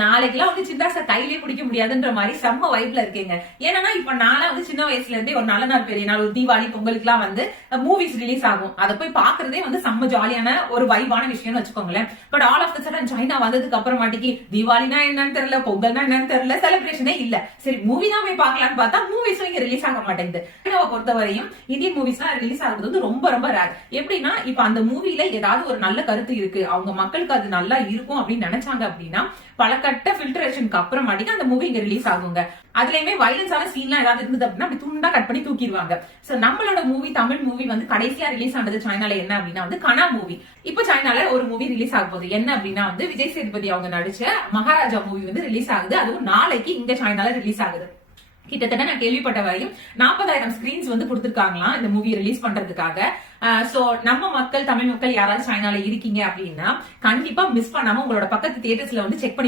நாளைக்கெல்லாம் வந்து சின்ன சார் கையிலேயே பிடிக்க முடியாதுன்ற மாதிரி செம்ம வைப்ல இருக்கீங்க. ஏன்னா இப்ப நாளா வந்து சின்ன வயசுல இருந்தே ஒரு நல்ல நாள் பெரிய நாள் ஒரு தீபாவளி பொங்கலுக்கு எல்லாம் வந்து மூவிஸ் ரிலீஸ் ஆகும். அதை போய் பாக்குறதே வந்து செம்ம ஜாலியான ஒரு வைபான விஷயம்னு வச்சுக்கோங்களேன். But all of the sudden China வந்ததுக்கு அப்புறமாட்டிக்கு தீபாவளினா என்னன்னு தெரியல, பொங்கல்னா என்னன்னு தெரியல, செலிப்ரேஷனே இல்ல. சரி மூவி தான் போய் பாக்கலாம்னு பார்த்தா மூவிஸும் இங்க ரிலீஸ் ஆக மாட்டேங்குது. சைனாவை பொறுத்தவரையும் இந்தியன் மூவிஸ் ரிலீஸ் ஆகுறது வந்து ரொம்ப ரொம்ப ரேர். எப்படின்னா இப்ப அந்த மூவில ஏதாவது ஒரு நல்ல கருத்து இருக்கு, அவங்க மக்களுக்கு அது நல்லா இருக்கும் அப்படின்னு நினைச்சாங்க அப்படின்னா பல கட்ட ஃபில்டரேஷனுக்கு அப்புறமாட்டிக்கு அந்த மூவி இங்க ரிலீஸ் ஆகுங்க. அதுலயுமே வயலன்ஸான சீன்லாம் ஏதாவது இருந்தது அப்படின்னா அப்படி துண்டா கட் பண்ணி தூக்கிடுவாங்க. சோ நம்மளோட மூவி தமிழ் மூவி வந்து கடைசியா ரிலீஸ் ஆனது சைனால என்ன அப்படின்னா வந்து கனா மூவி. இப்ப சைனால ஒரு மூவி ரிலீஸ் ஆக போகுது. என்ன அப்படின்னா வந்து விஜய் சேதுபதி அவங்க நடிச்ச மகாராஜா மூவி வந்து ரிலீஸ் ஆகுது. அதுவும் நாளைக்கு இங்க சைனால ரிலீஸ் ஆகுது. கிட்டத்தட்ட நான் கேள்விப்பட்ட வரையும் 40,000 ஸ்கிரீன்ஸ் வந்து கொடுத்திருக்காங்களாம் இந்த மூவி ரிலீஸ் பண்றதுக்காக. சோ நம்ம மக்கள் தமிழ் மக்கள் யாராவது சைனால இருக்கீங்க அப்படின்னா கண்டிப்பா மிஸ் பண்ணாம உங்களோட பக்கத்து தியேட்டர்ஸ்ல வந்து செக் பண்ணி